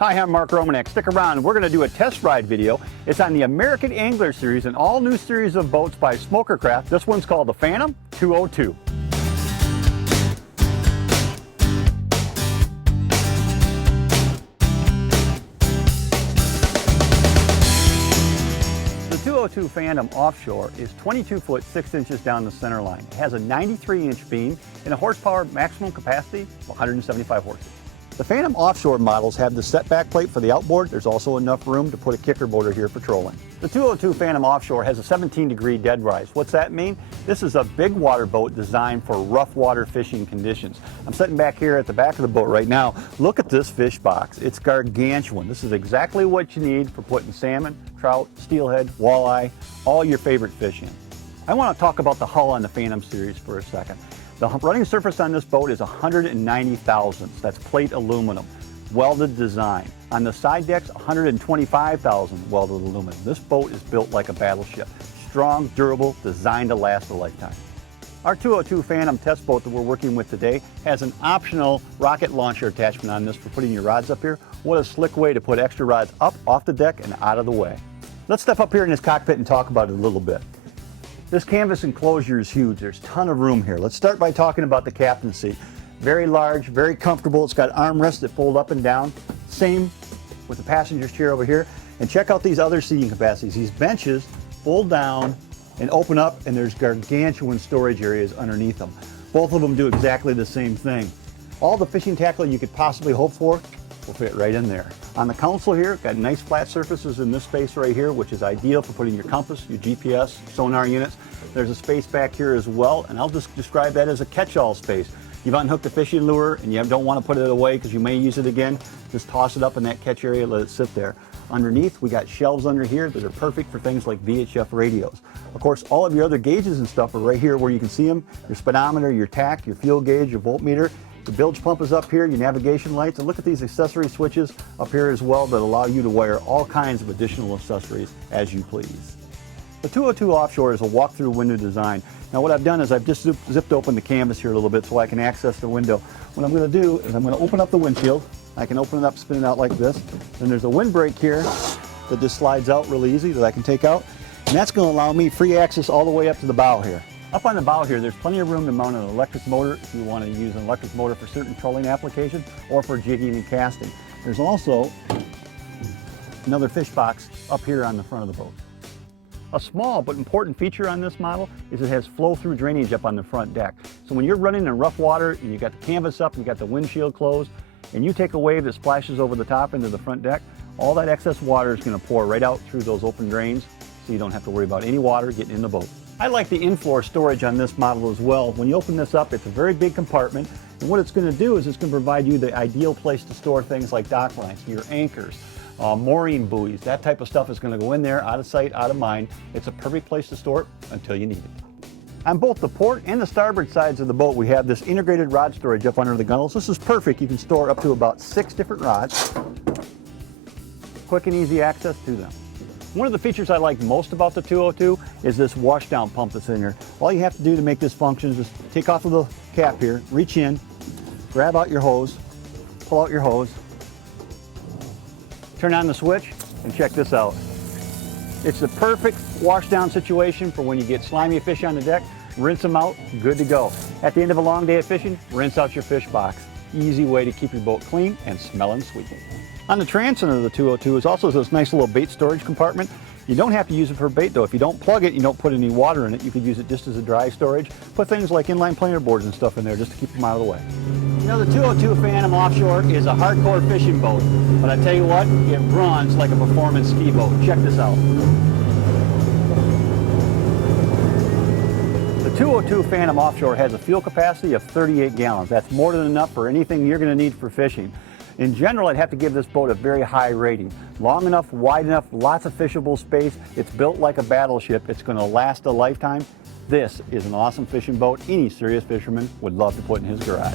Hi, I'm Mark Romanek. Stick around. We're going to do a test ride video. It's on the American Angler Series, an all-new series of boats by Smokercraft. This one's called the Phantom 202. The 202 Phantom Offshore is 22 foot 6 inches down the center line. It has a 93-inch beam and a horsepower maximum capacity of 175 horses. The Phantom Offshore models have the setback plate for the outboard. There's also enough room to put a kicker motor here for trolling. The 202 Phantom Offshore has a 17-degree dead rise. What's that mean? This is a big water boat designed for rough water fishing conditions. I'm sitting back here at the back of the boat right now. Look at this fish box. It's gargantuan. This is exactly what you need for putting salmon, trout, steelhead, walleye, all your favorite fish in. I want to talk about the hull on the Phantom series for a second. The running surface on this boat is 190 thousandths. That's plate aluminum, welded design. On the side decks, 125 thousand welded aluminum. This boat is built like a battleship. Strong, durable, designed to last a lifetime. Our 202 Phantom test boat that we're working with today has an optional rocket launcher attachment on this for putting your rods up here. What a slick way to put extra rods up off the deck and out of the way. Let's step up here in this cockpit and talk about it a little bit. This canvas enclosure is huge. There's a ton of room here. Let's start by talking about the captain's seat. Very large, very comfortable. It's got armrests that fold up and down. Same with the passenger's chair over here. And check out these other seating capacities. These benches fold down and open up, and there's gargantuan storage areas underneath them. Both of them do exactly the same thing. All the fishing tackle you could possibly hope for will fit right in there. On the console here, got nice flat surfaces in this space right here, which is ideal for putting your compass, your GPS, sonar units. There's a space back here as well, and I'll just describe that as a catch-all space. You've unhooked a fishing lure and you don't want to put it away because you may use it again, just toss it up in that catch area, let it sit there. Underneath, we got shelves under here that are perfect for things like VHF radios. Of course, all of your other gauges and stuff are right here where you can see them. Your speedometer, your tach, your fuel gauge, your voltmeter. The bilge pump is up here, your navigation lights, and look at these accessory switches up here as well that allow you to wire all kinds of additional accessories as you please. The 202 Offshore is a walk-through window design. Now what I've done is I've just zipped open the canvas here a little bit so I can access the window. What I'm going to do is I'm going to open up the windshield. I can open it up, spin it out like this. Then there's a windbreak here that just slides out really easy that I can take out. And that's going to allow me free access all the way up to the bow here. Up on the bow here, there's plenty of room to mount an electric motor if you want to use an electric motor for certain trolling applications or for jigging and casting. There's also another fish box up here on the front of the boat. A small but important feature on this model is it has flow-through drainage up on the front deck. So when you're running in rough water and you got the canvas up, you got the windshield closed, and you take a wave that splashes over the top into the front deck, all that excess water is going to pour right out through those open drains, so you don't have to worry about any water getting in the boat. I like the in-floor storage on this model as well. When you open this up, it's a very big compartment, and what it's going to do is it's going to provide you the ideal place to store things like dock lines, your anchors, mooring buoys. That type of stuff is going to go in there, out of sight, out of mind. It's a perfect place to store it until you need it. On both the port and the starboard sides of the boat, we have this integrated rod storage up under the gunnels. This is perfect. You can store up to about 6 different rods. Quick and easy access to them. One of the features I like most about the 202 is this washdown pump that's in here. All you have to do to make this function is just take off of the cap here, reach in, grab out your hose, pull out your hose, turn on the switch, and check this out. It's the perfect washdown situation for when you get slimy fish on the deck. Rinse them out, good to go. At the end of a long day of fishing, rinse out your fish box. Easy way to keep your boat clean and smelling sweet. On the transom of the 202 is also this nice little bait storage compartment. You don't have to use it for bait though. If you don't plug it, you don't put any water in it, you could use it just as a dry storage. Put things like inline planer boards and stuff in there just to keep them out of the way. You know, the 202 Phantom Offshore is a hardcore fishing boat, but I tell you what, it runs like a performance ski boat. Check this out. The 202 Phantom Offshore has a fuel capacity of 38 gallons. That's more than enough for anything you're going to need for fishing. In general, I'd have to give this boat a very high rating. Long enough, wide enough, lots of fishable space. It's built like a battleship. It's going to last a lifetime. This is an awesome fishing boat any serious fisherman would love to put in his garage.